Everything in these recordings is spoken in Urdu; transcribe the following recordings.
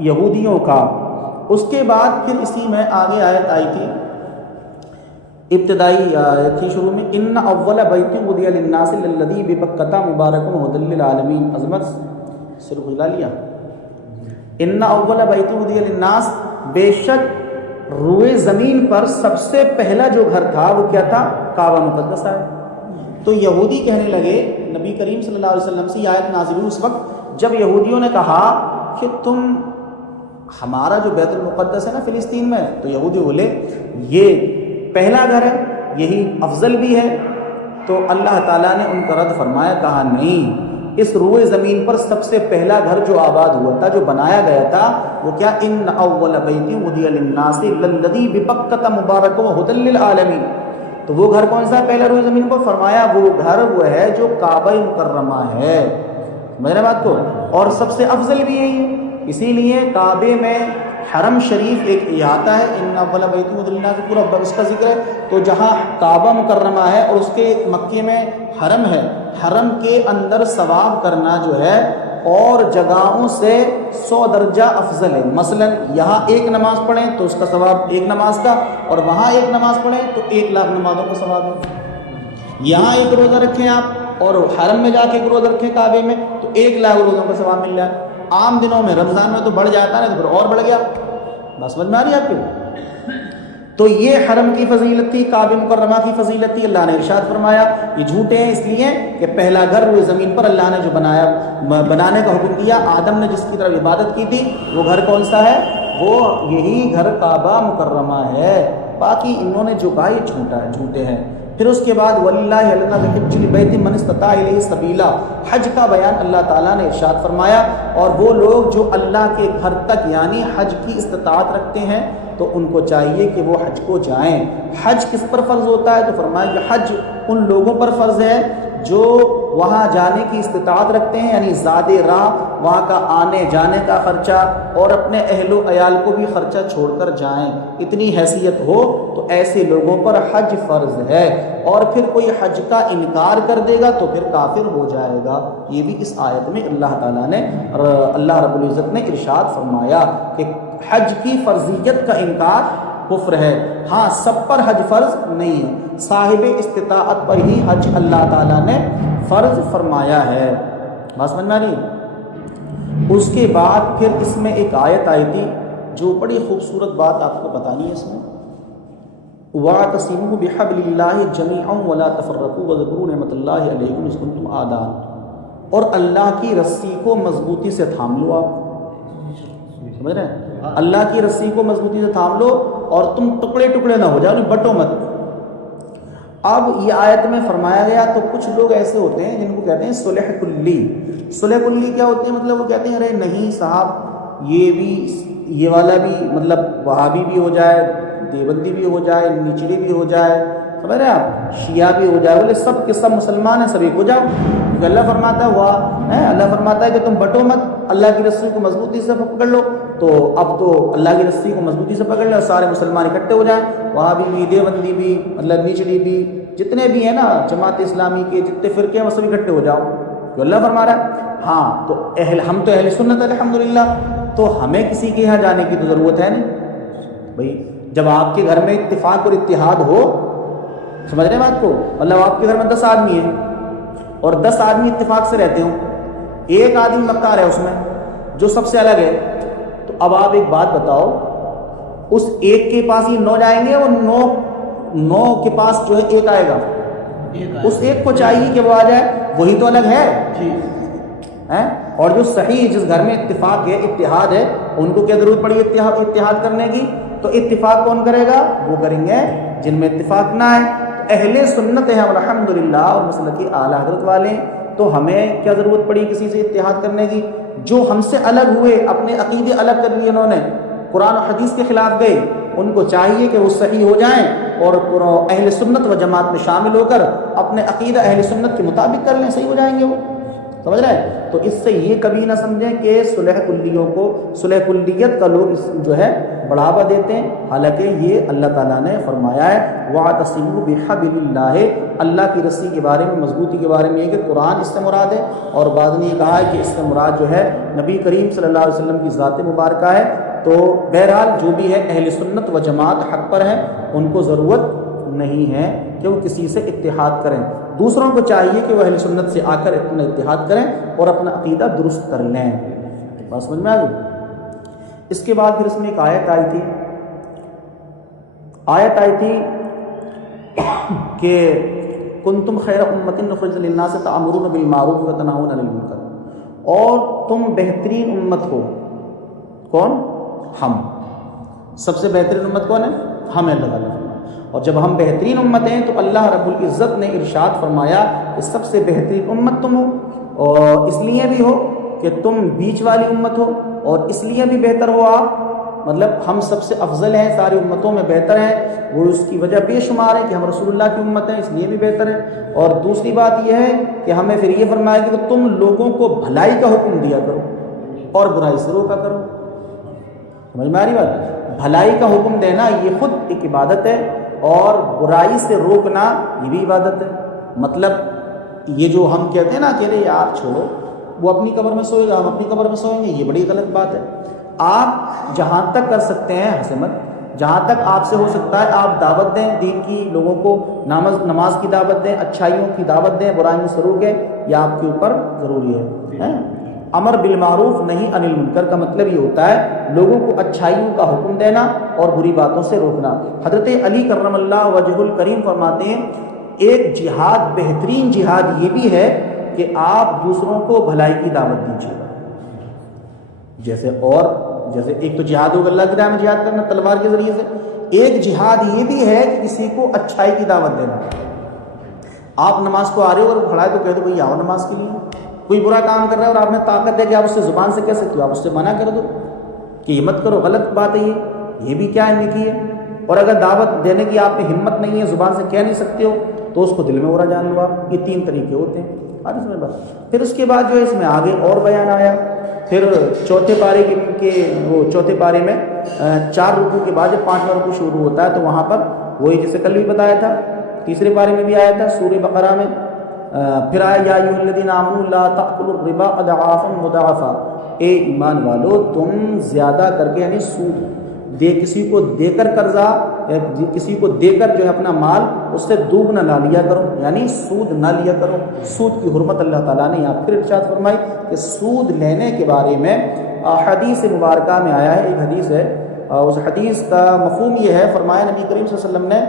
یہودیوں کا۔ اس کے بعد پھر اسی میں آگے آیت آئی تھی، ابتدائی تھی شروع میں، ان اول بیت وضع للناس للذی ببکۃ مبارک ھدی للعالمین، عظمت سر کھلا لیا، ان اول بیت وضع للناس، بے شک روئے زمین پر سب سے پہلا جو گھر تھا وہ کیا تھا؟ کعبہ مقدس ہے۔ تو یہودی کہنے لگے نبی کریم صلی اللہ علیہ وسلم سے، یہ آیت نازل ہوئی اس وقت جب یہودیوں نے کہا کہ تم، ہمارا جو بیت المقدس ہے نا فلسطین میں، تو یہودی بولے یہ پہلا گھر ہے، یہی افضل بھی ہے۔ تو اللہ تعالیٰ نے ان کا رد فرمایا، کہا نہیں، اس روئے زمین پر سب سے پہلا گھر جو آباد ہوا تھا، جو بنایا گیا تھا، وہ کیا؟ ان اول بیت وضع للناس للذی ببکۃ مبارک ھدی للعالمین۔ تو وہ گھر کون سا ہے پہلا روئے زمین پر؟ فرمایا وہ گھر وہ ہے جو کعبہ مکرمہ ہے، میرے بات کو، اور سب سے افضل بھی یہی ہے۔ اسی لیے کعبے میں حرم شریف ایک احاطہ ہے، ان اول بیت وضع للناس، پورا اس کا ذکر ہے۔ تو جہاں کعبہ مکرمہ ہے اور اس کے مکے میں حرم ہے، حرم کے اندر ثواب کرنا جو ہے اور جگہوں سے 100 درجہ افضل ہے۔ مثلا یہاں ایک نماز پڑھیں تو اس کا ثواب ایک نماز کا، اور وہاں ایک نماز پڑھیں تو 1,00,000 نمازوں کا ثواب ہے۔ یہاں ایک روزہ رکھیں آپ اور حرم میں جا کے ایک روزہ رکھیں کعبے میں تو 1,00,000 روزوں کا ثواب مل جائے۔ عام دنوں میں رمضان میں تو بڑھ جاتا ہے تو پھر اور بڑھ گیا، بس سمجھ میں آ رہی ہے آپ کی؟ تو یہ حرم کی فضیلت تھی، کعبہ مکرمہ کی فضیلت تھی۔ اللہ نے ارشاد فرمایا یہ جھوٹے ہیں اس لیے کہ پہلا گھر روئے زمین پر اللہ نے جو بنانے کا حکم دیا، آدم نے جس کی طرف عبادت کی تھی، وہ گھر کون سا ہے؟ وہ یہی گھر کعبہ مکرمہ ہے۔ باقی انہوں نے جو کہا یہ جھوٹا ہے، جھوٹے ہیں۔ پھر اس کے بعد وَلِلَّهِ عَلَى النَّاسِ حِجُّ الْبَيْتِ مَنِ اسْتَطَاعَ إِلَيْهِ سَبِيلًا، حج کا بیان اللہ تعالیٰ نے ارشاد فرمایا، اور وہ لوگ جو اللہ کے گھر تک یعنی حج کی استطاعت رکھتے ہیں تو ان کو چاہیے کہ وہ حج کو جائیں۔ حج کس پر فرض ہوتا ہے؟ تو فرمایا کہ حج ان لوگوں پر فرض ہے جو وہاں جانے کی استطاعت رکھتے ہیں، یعنی زاد راہ، وہاں کا آنے جانے کا خرچہ اور اپنے اہل و عیال کو بھی خرچہ چھوڑ کر جائیں، اتنی حیثیت ہو تو ایسے لوگوں پر حج فرض ہے۔ اور پھر کوئی حج کا انکار کر دے گا تو پھر کافر ہو جائے گا۔ یہ بھی اس آیت میں اللہ تعالیٰ نے، اللہ رب العزت نے ارشاد فرمایا کہ حج کی فرضیت کا انکار کفر ہے۔ ہاں سب پر حج فرض نہیں ہے، صاحب استطاعت پر ہی حج اللہ تعالیٰ نے فرض فرمایا ہے۔ بات سمجھ میں آ رہی ہے؟ اس کے بعد پھر اس میں ایک آیت آئی تھی جو بڑی خوبصورت بات آپ کو بتانی ہے اس میں، وَاعْتَصِمُوا بِحَبْلِ اللَّهِ جَمِيعًا وَلَا تَفَرَّقُوا وَاذْكُرُوا نِعْمَةَ اللَّهِ عَلَيْكُمْ إِذْ كُنْتُمْ أَعْدَاءً، اور اللہ کی رسی کو مضبوطی سے تھام لو۔ آپ سمجھ رہے ہیں؟ اللہ کی رسی کو مضبوطی سے تھام لو اور تم ٹکڑے ٹکڑے نہ ہو جاؤ، بٹو مت۔ اب یہ آیت میں فرمایا گیا تو کچھ لوگ ایسے ہوتے ہیں جن کو کہتے ہیں صلح کلی۔ صلح کلی کیا ہوتے ہیں؟ مطلب وہ کہتے ہیں ارے نہیں صاحب یہ بھی، یہ والا بھی، مطلب وہابی بھی ہو جائے، دیوبندی بھی ہو جائے، نچلی بھی ہو جائے، سمجھ رہے ہیں آپ، شیعہ بھی ہو جائے، بولے سب کے سب مسلمان ہیں، سبھی ہو جاؤ، کیونکہ اللہ فرماتا ہے اللہ فرماتا ہے کہ تم بٹو مت، اللہ کی رسی کو مضبوطی سے پکڑ لو۔ تو اب تو اللہ کی رسی کو مضبوطی سے پکڑ لو، سارے مسلمان اکٹھے ہو جائیں، وہابی بھی، دیوبندی بھی، مطلب نچلی بھی، جتنے بھی ہیں نا جماعت اسلامی کے جتنے فرقے ہیں وہ سب اکٹھے ہو جاؤ، تو اللہ فرما رہا ہے۔ ہاں تو ہم تو اہل سنت الحمدللہ، تو ہمیں کسی کے یہاں جانے کی تو ضرورت ہے نہیں بھائی۔ جب آپ کے گھر میں اتفاق اور اتحاد ہو، سمجھ رہے ہیں بات کو، مطلب آپ کے گھر میں 10 آدمی ہیں اور 10 آدمی اتفاق سے رہتے ہوں، ایک آدمی مکار ہے اس میں جو سب سے الگ ہے، تو اب آپ ایک بات بتاؤ، اس ایک کے پاس ہی 9 جائیں گے، اور 9 کے پاس جو ہے ایک آئے گا، اس ایک کو چاہیے کہ وہ آ جائے، وہی تو الگ ہے۔ اور جو صحیح جس گھر میں اتفاق ہے، اتحاد ہے، ان کو کیا ضرورت پڑی اتحاد کرنے کی؟ تو اتفاق کون کرے گا؟ وہ کریں گے جن میں اتفاق نہ ہے۔ تو اہل سنت ہیں الحمدللہ اور مسلکی اعلیٰ حضرت والے، تو ہمیں کیا ضرورت پڑی کسی سے اتحاد کرنے کی؟ جو ہم سے الگ ہوئے، اپنے عقیدے الگ کر لیے، انہوں نے قرآن و حدیث کے خلاف گئے، ان کو چاہیے کہ وہ صحیح ہو جائیں اور اہل سنت و جماعت میں شامل ہو کر اپنے عقیدہ اہل سنت کے مطابق کر لیں، صحیح ہو جائیں گے وہ۔ سمجھ رہے ہیں؟ تو اس سے یہ کبھی نہ سمجھیں کہ صلح کلیوں کو، صلح کلیت کا لوگ جو ہے بڑھاوا دیتے ہیں، حالانکہ یہ اللہ تعالیٰ نے فرمایا ہے وَاعْتَصِمُوا بِحَبْلِ اللَّهِ، اللہ کی رسی کے بارے میں، مضبوطی کے بارے میں یہ کہ قرآن اس سے مراد ہے، اور بعض نے یہ کہا ہے کہ اس سے مراد جو ہے نبی کریم صلی اللہ علیہ وسلم کی ذات مبارکہ ہے۔ تو بہرحال جو بھی ہے اہل سنت و جماعت حق پر ہیں، ان کو ضرورت نہیں ہے کہ وہ کسی سے اتحاد کریں، دوسروں کو چاہیے کہ وہ اہل سنت سے آ کر اپنا اتحاد کریں اور اپنا عقیدہ درست کر لیں۔ بات سمجھ میں آ گئی؟ اس کے بعد پھر اس میں ایک آیت آئی تھی کہ کنتم خیر امۃ اخرجت للناس تأمرون بالمعروف وتنہون عن المنکر، اور تم بہترین امت ہو۔ کون؟ ہم۔ سب سے بہترین امت کون ہے؟ ہم ہیں، اللہ تعالیٰ۔ اور جب ہم بہترین امت ہیں تو اللہ رب العزت نے ارشاد فرمایا کہ سب سے بہترین امت تم ہو، اور اس لیے بھی ہو کہ تم بیچ والی امت ہو، اور اس لیے بھی بہتر ہو آپ، مطلب ہم سب سے افضل ہیں، ساری امتوں میں بہتر ہیں، وہ اس کی وجہ بے شمار ہے کہ ہم رسول اللہ کی امت ہیں، اس لیے بھی بہتر ہے۔ اور دوسری بات یہ ہے کہ ہمیں پھر یہ فرمایا کہ تم لوگوں کو بھلائی کا حکم دیا کرو اور برائی سے روکا کرو۔ سمجھ میں آ رہی بات؟ بھلائی کا حکم دینا یہ خود ایک عبادت ہے، اور برائی سے روکنا یہ بھی عبادت ہے۔ مطلب یہ جو ہم کہتے ہیں نا کہ ارے یار چھوڑو، وہ اپنی قبر میں سوئے گا، ہم اپنی قبر میں سوئیں گے، یہ بڑی غلط بات ہے۔ آپ جہاں تک کر سکتے ہیں حسمت، جہاں تک آپ سے ہو سکتا ہے آپ دعوت دیں دین کی، لوگوں کو نماز کی دعوت دیں، اچھائیوں کی دعوت دیں، برائیوں سے روکیں، یہ آپ کے اوپر ضروری ہے۔ امر بالمعروف نہیں عن المنکر کا مطلب یہ ہوتا ہے لوگوں کو اچھائیوں کا حکم دینا اور بری باتوں سے روکنا۔ حضرت علی کرم اللہ وجہ الکریم فرماتے ہیں ایک جہاد، بہترین جہاد یہ بھی ہے کہ آپ دوسروں کو بھلائی کی دعوت دیجیے۔ جیسے ایک تو جہاد ہوگا اللہ کی راہ میں جہاد کرنا تلوار کے ذریعے سے، ایک جہاد یہ بھی ہے کہ کسی کو اچھائی کی دعوت دینا۔ آپ نماز کو آ رہے ہو اور کھڑا ہے تو کہہ دو بھائی آؤ نماز کے لیے۔ کوئی برا کام کر رہا ہے اور آپ نے طاقت ہے کہ آپ اس سے زبان سے کہہ سکتے ہو، آپ اس سے منع کر دو کہ یہ مت کرو، غلط بات ہے یہ بھی کیا ہے نیکی ہے۔ اور اگر دعوت دینے کی آپ میں ہمت نہیں ہے، زبان سے کہہ نہیں سکتے ہو، تو اس کو دل میں برا جان لو آپ۔ یہ 3 طریقے ہوتے ہیں۔ پھر اس کے بعد جو ہے اس میں آگے اور بیان آیا۔ پھر چوتھے پارے میں 4 رکوع کے بعد جب 5واں رکوع شروع ہوتا ہے تو وہاں پر وہی جیسے کل بھی بتایا تھا، تیسرے پارے میں بھی آیا تھا سورہ بقرہ میں، پھر آیا یا ایھا الذین آمنوا لا تأکلوا الربا اضعافا مضاعفا، اے ایمان والو تم زیادہ کر کے، یعنی سود دے، کسی کو دے کر قرضہ، کسی کو دے کر جو ہے اپنا مال اس سے دوگنا نہ لیا کرو، یعنی سود نہ لیا کرو۔ سود کی حرمت اللہ تعالیٰ نے یہاں پھر ارشاد فرمائی کہ سود لینے کے بارے میں حدیث مبارکہ میں آیا ہے، ایک حدیث ہے، اس حدیث کا مفہوم یہ ہے، فرمایا نبی کریم صلی اللہ علیہ وسلم نے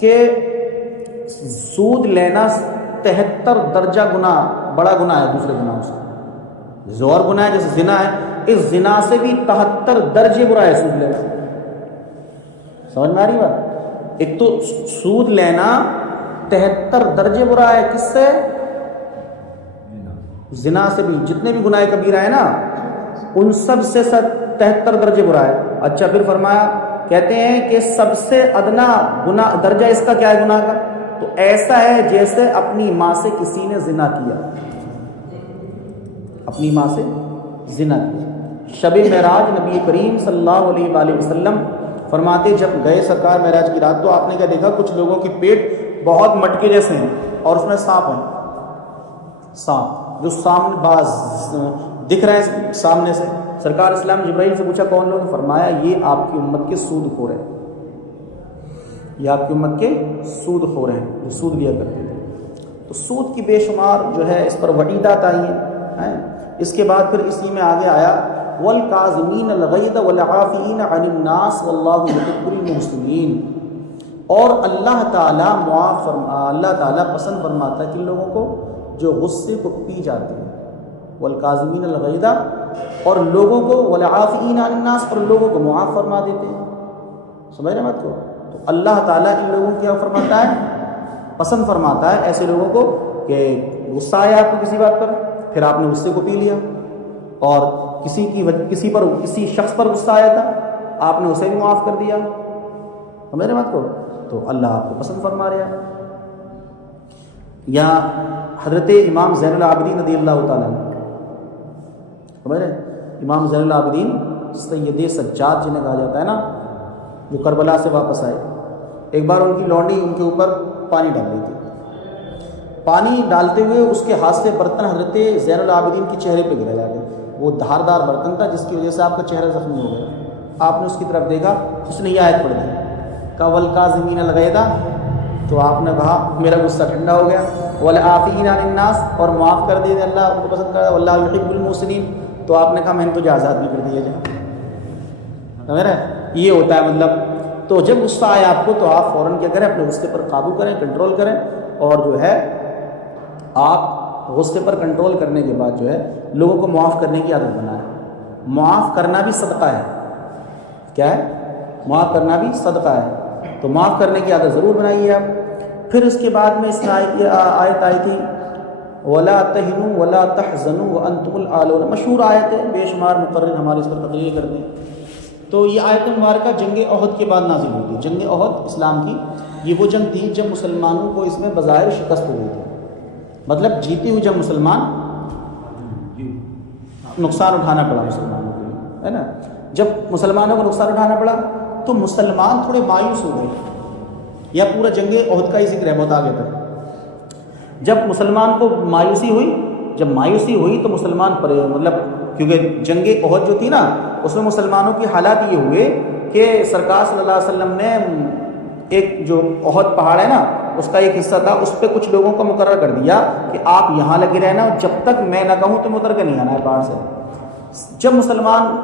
کہ سود لینا 73 درجہ گناہ، بڑا گناہ ہے دوسرے گناہوں سے۔ زور گناہ ہے جیسے زنا ہے، اس زنا سے بھی 73 درجے برا ہے سود لینا۔ سمجھ میں آ رہی بات؟ ایک تو سود لینا 73 درجے برا ہے، کس سے؟ زنا سے بھی، جتنے بھی گناہ کبیرہ ہے نا ان سب سے 73 درجے برا ہے۔ اچھا پھر فرمایا، کہتے ہیں کہ سب سے ادنا گناہ درجہ اس کا کیا ہے گناہ کا؟ تو ایسا ہے جیسے اپنی ماں سے کسی نے زنا کیا، اپنی ماں سے زنا کیا۔ شب معراج نبی کریم صلی اللہ علیہ وآلہ وسلم فرماتے جب گئے سرکار معراج کی رات تو آپ نے کیا دیکھا، کچھ لوگوں کے پیٹ بہت مٹکے جیسے ہیں اور اس میں سانپ ہیں، سانپ جو سامنے باز دکھ رہے ہیں سامنے سے۔ سرکار اسلام جبرائیل سے پوچھا کون لوگ؟ فرمایا یہ آپ کی امت کے سود خور ہیں، یہ آپ کی امت کے سود خور ہیں جو سود لیا کرتے تھے۔ تو سود کی بے شمار جو ہے اس پر وعیدات آئی ہیں۔ اس کے بعد پھر اسی میں آگے آیا والکاظمین الغیظ والعافین عن الناس واللہ یحب المحسنین، اور اللہ تعالیٰ پسند فرماتا ہے کن لوگوں کو؟ جو غصے کو پی جاتے ہیں، والکاظمین الغیظ، اور لوگوں کو، والعافین عن الناس، اور لوگوں کو معاف فرما دیتے ہیں۔ سمجھ رہے بات کو؟ تو اللہ تعالیٰ ان لوگوں کو کیا فرماتا ہے؟ پسند فرماتا ہے ایسے لوگوں کو کہ غصہ آیا آپ کو کسی بات پر، پھر آپ نے غصے کو پی لیا، اور کسی شخص پر غصہ آیا تھا آپ نے اسے بھی معاف کر دیا۔ سمجھ رہے بات کو؟ تو اللہ آپ کو پسند فرما رہا ہے۔ یا حضرت امام زین العابدین رضی اللہ تعالیٰ عنہ، سمجھ رہے ہیں؟ امام زین العابدین سید سجاد جنہیں کہا جاتا ہے نا، جو کربلا سے واپس آئے، ایک بار ان کی لونڈی ان کے اوپر پانی ڈال رہی تھی، پانی ڈالتے ہوئے اس کے ہاتھ سے برتن حضرت زین العابدین کے چہرے پہ گرا جا کے، وہ دھاردار برتن تھا جس کی وجہ سے آپ کا چہرہ زخمی ہو گیا۔ آپ نے اس کی طرف دیکھا، اس نے یہ آیت پڑھ دی، کہ والکاظمین الغیظ، تو آپ نے کہا میرا غصہ ٹھنڈا ہو گیا، والعافین عن الناس، اور معاف کر دے اللہ آپ کو پسند کرتا ہے، واللہ یحب المحسنین، تو آپ نے کہا میں نے تجھے آزاد بھی کر دیا جا۔ سمجھ رہے ہیں؟ یہ ہوتا ہے مطلب، تو جب غصہ آئے آپ کو تو آپ فوراً کیا کریں، اپنے غصے پر قابو کریں، کنٹرول کریں، اور جو ہے آپ غصے پر کنٹرول کرنے کے بعد جو ہے لوگوں کو معاف کرنے کی عادت بنائیں۔ معاف کرنا بھی صدقہ ہے، کیا ہے؟ معاف کرنا بھی صدقہ ہے، تو معاف کرنے کی عادت ضرور بنائیے آپ۔ پھر اس کے بعد میں اس میں آیت آئی تھی وَلَا تَهِنُوا وَلَا تَحْزَنُوا وَأَنْتُمُ الْأَعْلَوْنَ، مشہور آیت ہے، بے شمار مقرر ہمارے اس پر تقریر کرتے ہیں۔ تو یہ آیت مبارکہ جنگ احد کے بعد نازل ہوئی تھی۔ جنگ احد اسلام کی یہ وہ جنگ تھی جب مسلمانوں کو اس میں بظاہر شکست ہوئی تھی، مطلب جیتی ہوئی جب مسلمان نقصان اٹھانا پڑا مسلمانوں کے لیے، ہے نا۔ جب مسلمانوں کو نقصان اٹھانا پڑا تو مسلمان تھوڑے مایوس ہو گئے، یا پورا جنگ احد کا ہی ذکر ہے بہت آگے تک۔ جب مسلمان کو مایوسی ہوئی، جب مایوسی ہوئی تو مسلمان مطلب کیونکہ جنگ احد جو تھی نا اس میں مسلمانوں کی حالات یہ ہوئے کہ سرکار صلی اللہ علیہ وسلم نے ایک جو احد پہاڑ ہے نا اس کا ایک حصہ تھا، اس پہ کچھ لوگوں کو مقرر کر دیا کہ آپ یہاں لگے رہنا، جب تک میں نہ کہوں تم اتر کے نہیں آنا ہے پہاڑ سے۔ جب مسلمان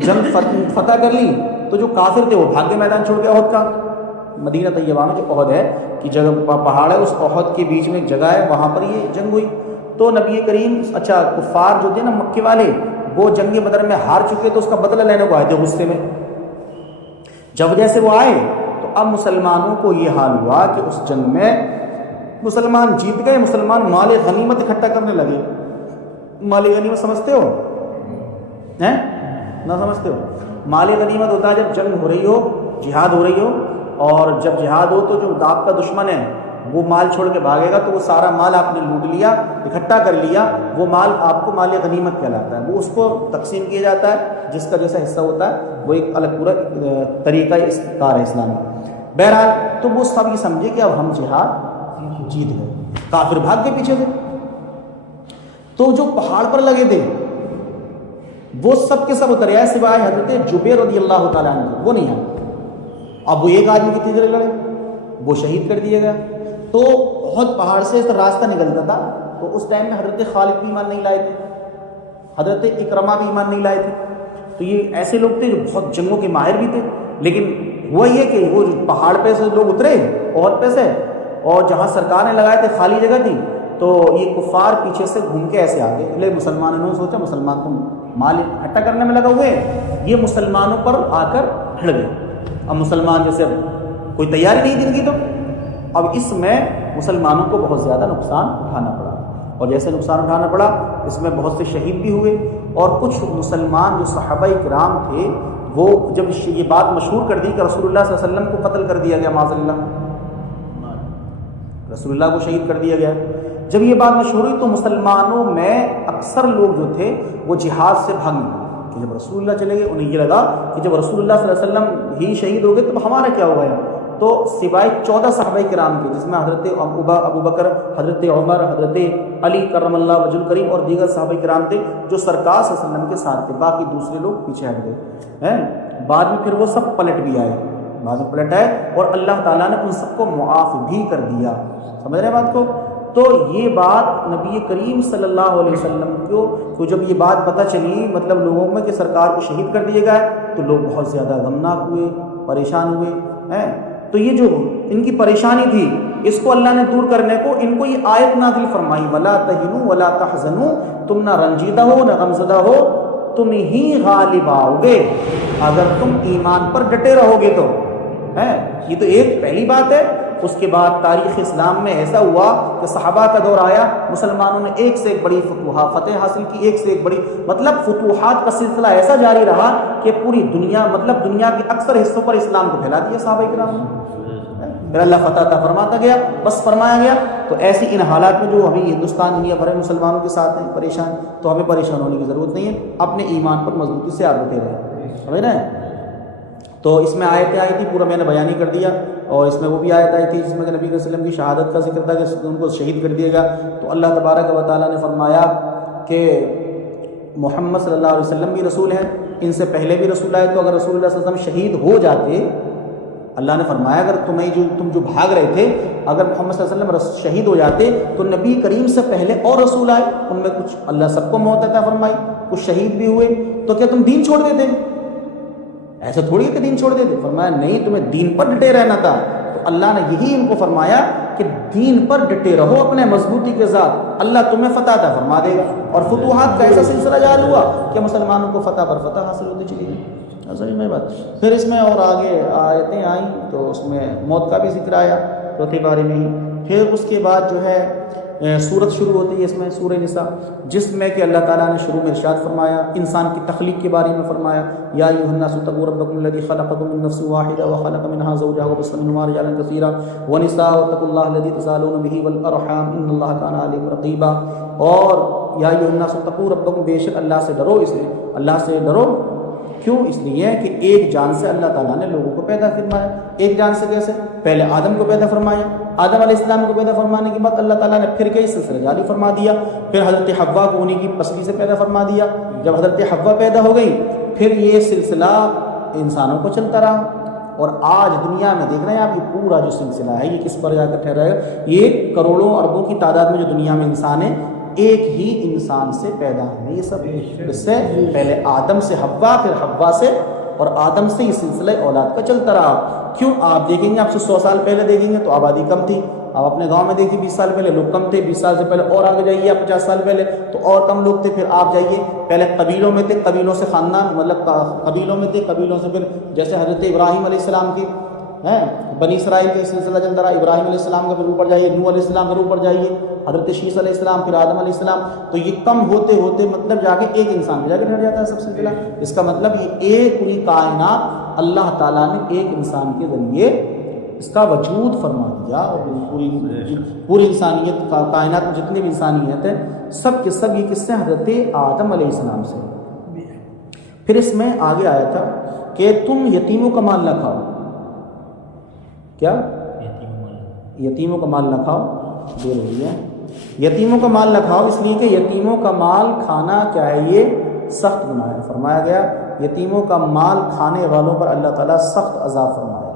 جنگ فتح کر لی تو جو کافر تھے وہ بھاگ کے میدان چھوڑ کے احد کا، مدینہ طیبہ میں جو احد ہے کہ جگہ پہاڑ ہے، اس احد کے بیچ میں ایک جگہ ہے، وہاں پر یہ جنگ ہوئی۔ تو نبی کریم کفار جو تھے نا مکے والے، وہ جنگ بدر میں ہار چکے تو اس کا بدلہ لینے کو آئے تھے غصے میں۔ جب جیسے وہ آئے تو اب مسلمانوں کو یہ حال ہوا کہ اس جنگ میں مسلمان جیت گئے، مسلمان مال غنیمت اکٹھا کرنے لگے۔ مال غنیمت سمجھتے ہو؟ ہیں؟ نہ سمجھتے ہو؟ مال غنیمت ہوتا ہے جب جنگ ہو رہی ہو، جہاد ہو رہی ہو، اور جب جہاد ہو تو جو آپ کا دشمن ہے وہ مال چھوڑ کے بھاگے گا تو وہ سارا مال آپ نے لوٹ لیا، اکٹھا کر لیا، وہ مال آپ کو مال غنیمت کہلاتا ہے، وہ اس کو تقسیم کیا جاتا ہے، جس کا جیسا حصہ ہوتا ہے وہ ایک الگ پورا طریقہ کار ہے اسلامی۔ بہرحال تو وہ سب یہ سمجھے کہ اب ہم جہاد جیت گئے، کافر بھاگ کے پیچھے تھے۔ تو جو پہاڑ پر لگے تھے وہ سب کے سب اتر آئے سوائے حضرت جبیر رضی اللہ تعالیٰ عنہ، وہ نہیں آئے۔ اب وہ ایک آدمی کی تیزرے لڑے، وہ شہید کر دیا گیا۔ تو بہت پہاڑ سے اس راستہ نکلتا تھا، تو اس ٹائم میں حضرت خالد بھی ایمان نہیں لائے تھے، حضرت اکرمہ بھی ایمان نہیں لائے تھے۔ تو یہ ایسے لوگ تھے جو بہت جنگوں کے ماہر بھی تھے، لیکن ہوا یہ کہ وہ جو پہاڑ پہ سے لوگ اترے احد پہ سے، اور جہاں سرکار نے لگائے تھے خالی جگہ تھی، تو یہ کفار پیچھے سے گھوم کے ایسے آ گئے۔ لیکن مسلمانوں نے سوچا مسلمان کو مال اکٹھا کرنے میں لگا ہوئے، یہ مسلمانوں پر آ کر بھڑ گئے۔ اب مسلمان جیسے کوئی تیاری نہیں دن کی، تو اب اس میں مسلمانوں کو بہت زیادہ نقصان اٹھانا پڑا، اور جیسے نقصان اٹھانا پڑا اس میں بہت سے شہید بھی ہوئے، اور کچھ مسلمان جو صحابہ کرام تھے وہ جب یہ بات مشہور کر دی کہ رسول اللہ صلی اللہ علیہ وسلم کو قتل کر دیا گیا، معاذ اللہ، رسول اللہ کو شہید کر دیا گیا، جب یہ بات مشہور ہوئی تو مسلمانوں میں اکثر لوگ جو تھے وہ جہاد سے بھاگنے لگے کہ جب رسول اللہ چلے گئے، انہیں یہ لگا کہ جب رسول اللہ صلی اللہ علیہ وسلم ہی شہید ہو گئے تو ہمارا کیا ہوا ہے۔ تو سوائے 14 صحابہ کرام کے، جس میں حضرت ابو بکر، حضرت عمر، حضرت علی کرم اللہ وجہ الکریم اور دیگر صحابہ کرام تھے جو سرکار صلی اللہ علیہ وسلم کے ساتھ تھے، باقی دوسرے لوگ پیچھے ہٹ گئے ہیں۔ بعد میں پھر وہ سب پلٹ بھی آئے، بعد میں پلٹ آئے، اور اللہ تعالیٰ نے ان سب کو معاف بھی کر دیا۔ سمجھ رہے ہیں بات کو؟ تو یہ بات نبی کریم صلی اللہ علیہ وسلم کو جب یہ بات پتہ چلی مطلب لوگوں میں کہ سرکار کو شہید کر دیا گیا تو لوگ بہت زیادہ غمناک ہوئے، پریشان ہوئے ہیں۔ تو یہ جو ان کی پریشانی تھی اس کو اللہ نے دور کرنے کو ان کو یہ آیت نازل فرمائی، وَلَا تَهِنُوا وَلَا تَحْزَنُوا، تم نہ رنجیدہ ہو نہ غمزدہ ہو، تم ہی غالب آؤ گے اگر تم ایمان پر ڈٹے رہو گے تو ہے۔ یہ تو ایک پہلی بات ہے۔ اس کے بعد تاریخ اسلام میں ایسا ہوا کہ صحابہ کا دور آیا، مسلمانوں نے ایک سے ایک بڑی فتح حاصل کی، ایک سے ایک بڑی مطلب فتوحات کا سلسلہ ایسا جاری رہا کہ پوری دنیا مطلب دنیا کے اکثر حصوں پر اسلام کو پھیلا دیا صحابہ کرام نے، پھر اللہ فتح عطا فرماتا گیا، بس فرمایا گیا۔ تو ایسی ان حالات میں جو ابھی ہندوستان دنیا بھر میں مسلمانوں کے ساتھ ہیں پریشان، تو ہمیں پریشان ہونے کی ضرورت نہیں ہے، اپنے ایمان پر مضبوطی سے آپ ڈٹے رہیں، سمجھ رہے ہیں۔ تو اس میں آیتیں آئی تھی، پورا میں نے بیان ہی کر دیا، اور اس میں وہ بھی آیت آئی تھی جس میں کہ نبی صلی اللہ علیہ وسلم کی شہادت کا ذکر تھا کہ ان کو شہید کر دیا گا۔ تو اللہ تبارک و تعالیٰ نے فرمایا کہ محمد صلی اللہ علیہ وسلم بھی رسول ہیں، ان سے پہلے بھی رسول آئے، تو اگر رسول اللہ صلی اللہ علیہ وسلم شہید ہو جاتے، اللہ نے فرمایا اگر تم جو بھاگ رہے تھے، اگر محمد صلی اللہ علیہ وسلم شہید ہو جاتے تو نبی کریم سے پہلے اور رسول آئے، ان میں کچھ اللہ سب کو موت عطا فرمائی، کچھ شہید بھی ہوئے، تو کیا تم دین چھوڑ دیتے؟ ایسا تھوڑی ہے کہ دین چھوڑ دیتے، فرمایا نہیں، تمہیں دین پر ڈٹے رہنا تھا۔ تو اللہ نے یہی ان کو فرمایا کہ دین پر ڈٹے رہو اپنے مضبوطی کے ساتھ، اللہ تمہیں فتح عطا فرما دے گا۔ اور فتوحات کا ایسا سلسلہ جاری ہوا کہ مسلمانوں کو فتح پر فتح حاصل ہوتی چلی گئی۔ صحیح میں بات۔ پھر اس میں اور آگے آیتیں آئیں تو اس میں موت کا بھی ذکر آیا چوتھی پارے میں ہی۔ پھر اس کے بعد جو ہے سورت شروع ہوتی ہے اس میں، سورہ نساء، جس میں کہ اللہ تعالیٰ نے شروع میں ارشاد فرمایا، انسان کی تخلیق کے بارے میں فرمایا، یا ایھا الناس اتقوا ربکم الذی خلقکم من نفس واحدہ وخلق منها زوجها وبث منہما رجالا کثیرا ونساء واتقوا اللہ الذی تساءلون به والارحام ان اللہ کان علیکم رقیبا۔ اور یا ایھا الناس اتقوا ربکم، بے شک اللہ سے ڈرو، اللہ سے ڈرو، کیوں؟ اس لیے کہ ایک جان سے اللہ تعالیٰ نے لوگوں کو پیدا فرمایا۔ ایک جان سے کیسے؟ پہلے آدم کو پیدا فرمایا، آدم علیہ السلام کو پیدا فرمانے کے بعد اللہ تعالیٰ نے پھر کئی سلسلہ جاری فرما دیا، پھر حضرت حوا کو انہیں کی پسلی سے پیدا فرما دیا۔ جب حضرت حوا پیدا ہو گئی پھر یہ سلسلہ انسانوں کو چلتا رہا، اور آج دنیا میں دیکھ رہے ہیں آپ، یہ پورا جو سلسلہ ہے یہ کس پر جا کر ٹھہرا ہے؟ یہ کروڑوں اربوں کی تعداد میں جو دنیا میں انسان ہیں، ایک ہی انسان سے پیدا ہوئے یہ سب، اس سے پہلے آدم سے حوا، پھر حوا سے اور آدم سے یہ سلسلہ اولاد کا چلتا رہا۔ کیوں؟ آپ دیکھیں گے، آپ سے 100 سال پہلے دیکھیں گے تو آبادی کم تھی، آپ اپنے گاؤں میں دیکھیے 20 سال پہلے لوگ کم تھے، 20 سال سے پہلے اور آگے جائیے آپ 50 سال پہلے تو اور کم لوگ تھے، پھر آپ جائیے پہلے قبیلوں میں تھے، قبیلوں سے خاندان، مطلب قبیلوں میں تھے، قبیلوں سے پھر جیسے حضرت ابراہیم علیہ السلام کی بنی اسرائیل کا سلسلہ چلتا رہا، ابراہیم علیہ السلام کا پھر اوپر جائیے، نوح علیہ السلام کا اوپر جائیے، حضرت شیس علیہ السلام، پھر آدم علیہ السلام، تو یہ کم ہوتے ہوتے مطلب جا کے ایک انسان میں جا کے ٹھہر جاتا ہے سب سلسلہ۔ اس کا مطلب یہ ایک پوری کائنات اللہ تعالیٰ نے ایک انسان کے ذریعے اس کا وجود فرما دیا، اور پوری انسانیت کائنات میں جتنی بھی انسانیت ہے سب کے سب یہ کس سے؟ حضرت آدم علیہ السلام سے۔ پھر اس میں آگے آیا تھا کہ تم یتیموں کا مال نہ کھاؤ، کیا؟ یتیموں کا مال نہ کھاؤ، دیر ہو رہی ہے، یتیموں کا مال نہ کھاؤ، اس لیے کہ یتیموں کا مال کھانا کیا ہے؟ یہ سخت گناہ ہے۔ فرمایا گیا یتیموں کا مال کھانے والوں پر اللہ تعالیٰ سخت عذاب فرمایا،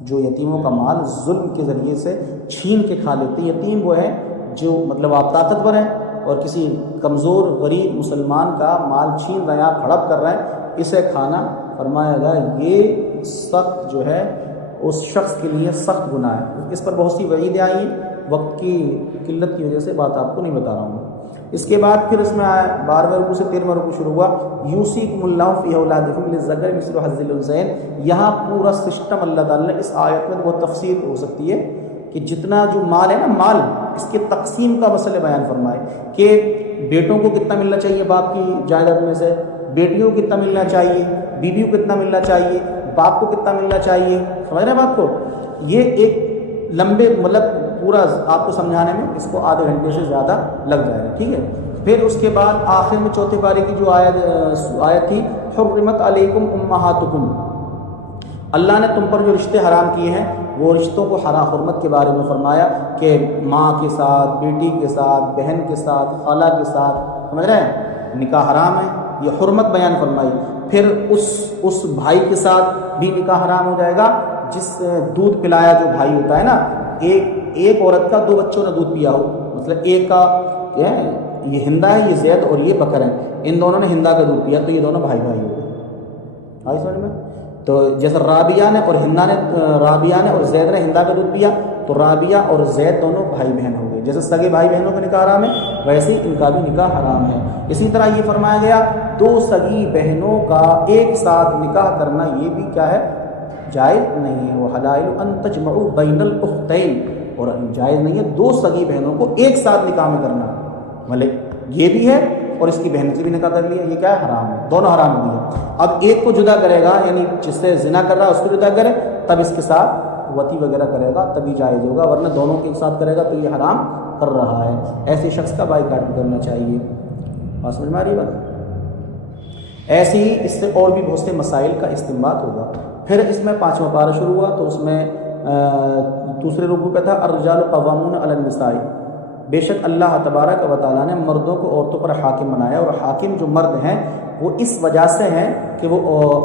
جو یتیموں کا مال ظلم کے ذریعے سے چھین کے کھا لیتے ہیں۔ یتیم وہ ہے جو مطلب آپ طاقتور ہیں اور کسی کمزور غریب مسلمان کا مال چھین رہے ہیں، آپ ہڑپ کر رہے ہیں، اسے کھانا فرمایا گیا یہ سخت جو ہے اس شخص کے لیے سخت گناہ ہے۔ اس پر بہت سی وعیدیں آئی ہیں، وقت کی قلت کی وجہ سے بات آپ کو نہیں بتا رہا ہوں۔ اس کے بعد پھر اس میں آیا 12ویں رکوع سے 13واں رکوع شروع ہوا، یوصیکم اللہ فی اولادکم للذکر مثل حظ الانثیین۔ یہاں پورا سسٹم اللہ تعالیٰ نے اس آیت میں بہت تفصیل ہو سکتی ہے کہ جتنا جو مال ہے نا، مال اس کے تقسیم کا مسئلہ بیان فرمائے کہ بیٹوں کو کتنا ملنا چاہیے باپ کی جائیداد میں سے، بیٹیوں کو کتنا ملنا چاہیے، بیویوں کو کتنا ملنا چاہیے، باپ کو کتنا ملنا چاہیے، سمجھ رہے ہیں بات کو؟ یہ ایک لمبے مطلب پورا آپ کو سمجھانے میں اس کو آدھے گھنٹے سے زیادہ لگ جائے گا، ٹھیک ہے۔ پھر اس کے بعد آخر میں چوتھے پارے کی جو آیت تھی، حرمت علیکم امہاتکم، اللہ نے تم پر جو رشتے حرام کیے ہیں وہ رشتوں کو حرمت کے بارے میں فرمایا کہ ماں کے ساتھ، بیٹی کے ساتھ، بہن کے ساتھ، خالہ کے ساتھ، سمجھ رہے ہیں، نکاح حرام ہے، یہ حرمت بیان فرمائی۔ پھر اس بھائی کے ساتھ بھی نکاح حرام ہو جائے گا جس دودھ پلایا جو بھائی ہوتا ہے نا، ایک عورت کا 2 بچوں نے دودھ پیا ہو، مطلب ایک کا کیا ہے، یہ ہندا ہے، یہ زید اور یہ بکر ہے، ان دونوں نے ہندا کا دودھ پیا تو یہ دونوں بھائی بھائی ہو گئے، آئی سمجھ میں؟ تو جیسے رابعہ نے اور زید نے ہندا کا دودھ پیا تو رابعہ اور زید دونوں بھائی بہن ہو گئے، جیسے سگے بھائی بہنوں کا نکاح حرام ہے ویسے ہی ان کا بھی نکاح حرام ہے۔ اسی طرح یہ فرمایا گیا 2 سگی بہنوں کا ایک ساتھ نکاح کرنا یہ بھی کیا ہے؟ جائز نہیں ہے۔ وحلائل ان تجمعوا بین الاختین، اور جائز نہیں ہے 2 سگی بہنوں کو ایک ساتھ نکاح میں کرنا، مطلب یہ بھی ہے اور اس کی بہن سے بھی نکاح کر لیا، یہ کیا ہے؟ حرام ہے، دونوں حرام ہوئی ہے۔ اب ایک کو جدا کرے گا، یعنی جس سے زنا کر رہا ہے اس کو جدا کرے تب اس کے ساتھ وتی وغیرہ کرے گا تبھی جائز ہوگا، ورنہ دونوں کے ساتھ کرے گا تو یہ حرام کر رہا ہے۔ ایسے شخص کا بائیکاٹ کرنا چاہیے۔ بات سمجھ میں آ رہی ہے بات؟ ایسے ہی اس سے اور بھی بہت سے مسائل کا استنباط ہوگا۔ پھر اس میں 5واں پارہ شروع ہوا تو اس میں دوسرے رکوع پہ تھا الرجال قوامون علی النساء، بے شک اللہ تبارک و تعالیٰ نے مردوں کو عورتوں پر حاکم بنایا، اور حاکم جو مرد ہیں وہ اس وجہ سے ہیں کہ وہ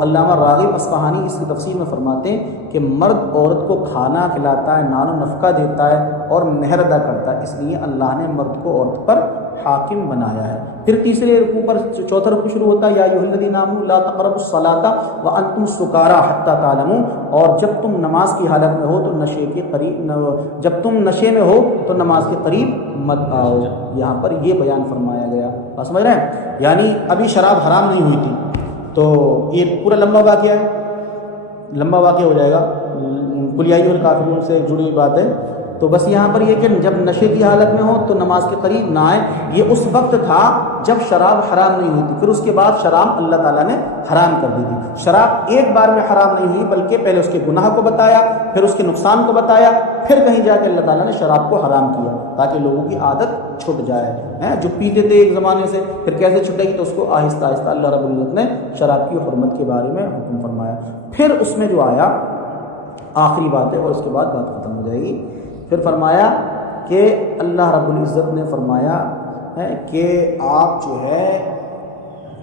علامہ راغب اصفہانی اس کی تفسیر میں فرماتے ہیں کہ مرد عورت کو کھانا کھلاتا ہے، نان و نفقہ دیتا ہے اور مہر ادا کرتا ہے، اس لیے اللہ نے مرد کو عورت پر حاکم بنایا ہے۔ پھر تیسرے رکوع پر چوتھا رکوع شروع ہوتا ہے یا ایھا الذین آمنوا لا تقربوا الصلاۃ وانتم سکارى حتى تعلموا، اور جب تم نماز کی حالت میں ہو تو نشے کے قریب، جب تم نشے میں ہو تو نماز کے قریب مت آؤ۔ یہاں پر یہ بیان فرمایا گیا، بات سمجھ رہے ہیں؟ یعنی ابھی شراب حرام نہیں ہوئی تھی، تو یہ پورا لمبا واقعہ ہے، لمبا واقعہ ہو جائے گا، قل یا ایھا الکافرون سے جڑی ہوئی بات ہے۔ تو بس یہاں پر یہ کہ جب نشے کی حالت میں ہو تو نماز کے قریب نہ آئے، یہ اس وقت تھا جب شراب حرام نہیں ہوئی تھی، پھر اس کے بعد شراب اللہ تعالیٰ نے حرام کر دی تھی۔ شراب ایک بار میں حرام نہیں ہوئی، بلکہ پہلے اس کے گناہ کو بتایا، پھر اس کے نقصان کو بتایا، پھر کہیں جا کے اللہ تعالیٰ نے شراب کو حرام کیا تاکہ لوگوں کی عادت چھٹ جائے۔ جو پیتے تھے ایک زمانے سے، پھر کیسے چھٹے گی، تو اس کو آہستہ آہستہ اللہ رب العزت نے شراب کی حرمت کے بارے میں حکم فرمایا۔ پھر اس میں جو آیا آخری بات ہے اور اس کے بعد بات ختم ہو جائے گی، پھر فرمایا کہ اللہ رب العزت نے فرمایا ہے کہ آپ جو ہے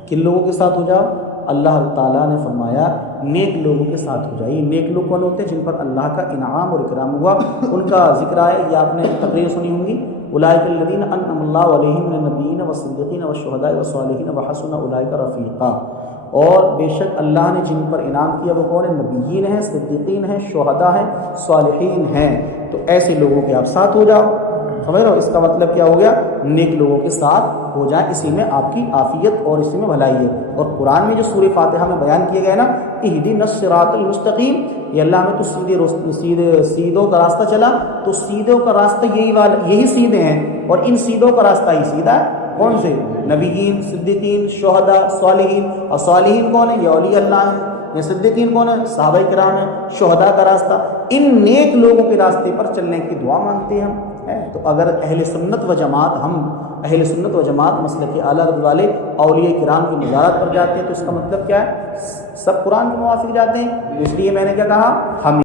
کن لوگوں کے ساتھ ہو جاؤ، اللہ تعالیٰ نے فرمایا نیک لوگوں کے ساتھ ہو جائے۔ نیک لوگ کون ہوتے ہیں؟ جن پر اللہ کا انعام اور اکرام ہوا، ان کا ذکر ہے، یہ آپ نے تقریر سنی ہوں گی، اولئک الذین انعم اللہ علیہم من النبیین والصدیقین والشہداء والصالحین وحسن اولئک رفیقا، اور بے شک اللہ نے جن پر انعام کیا وہ کون ہیں؟ نبیین ہیں، صدیقین ہیں، شہداء ہیں، صالحین ہیں۔ تو ایسے لوگوں کے آپ ساتھ ہو جاؤ، سمجھ رہے ہو؟ اس کا مطلب کیا ہو گیا؟ نیک لوگوں کے ساتھ ہو جائیں، اسی میں آپ کی عافیت اور اسی میں بھلائی ہے۔ اور قرآن میں جو سورہ فاتحہ میں بیان کیے گئے نا، اہدنا الصراط المستقیم، یہ اللہ میں تو سیدھوں کا راستہ چلا، تو سیدھوں کا راستہ یہی سیدھے ہیں، اور ان سیدھوں کا راستہ ہی سیدھا ہے۔ کون سے؟ نبیین، صدیقین، شہداء، صالحین۔ اور صالحین کون ہیں؟ یہ اولیاء اللہ ہیں۔ یہ صدیقین کون ہیں؟ صحابہ کرام ہیں۔ شہداء کا راستہ، ان نیک لوگوں کے راستے پر چلنے کی دعا مانگتے ہیں ہم۔ تو اگر اہل سنت و جماعت، ہم اہل سنت و جماعت مسلک اعلیٰ حضرت والے اولیاء کرام کی مزارات پر جاتے ہیں، تو اس کا مطلب کیا ہے؟ سب قرآن کے موافق جاتے ہیں۔ اس لیے میں نے کیا کہا، ہم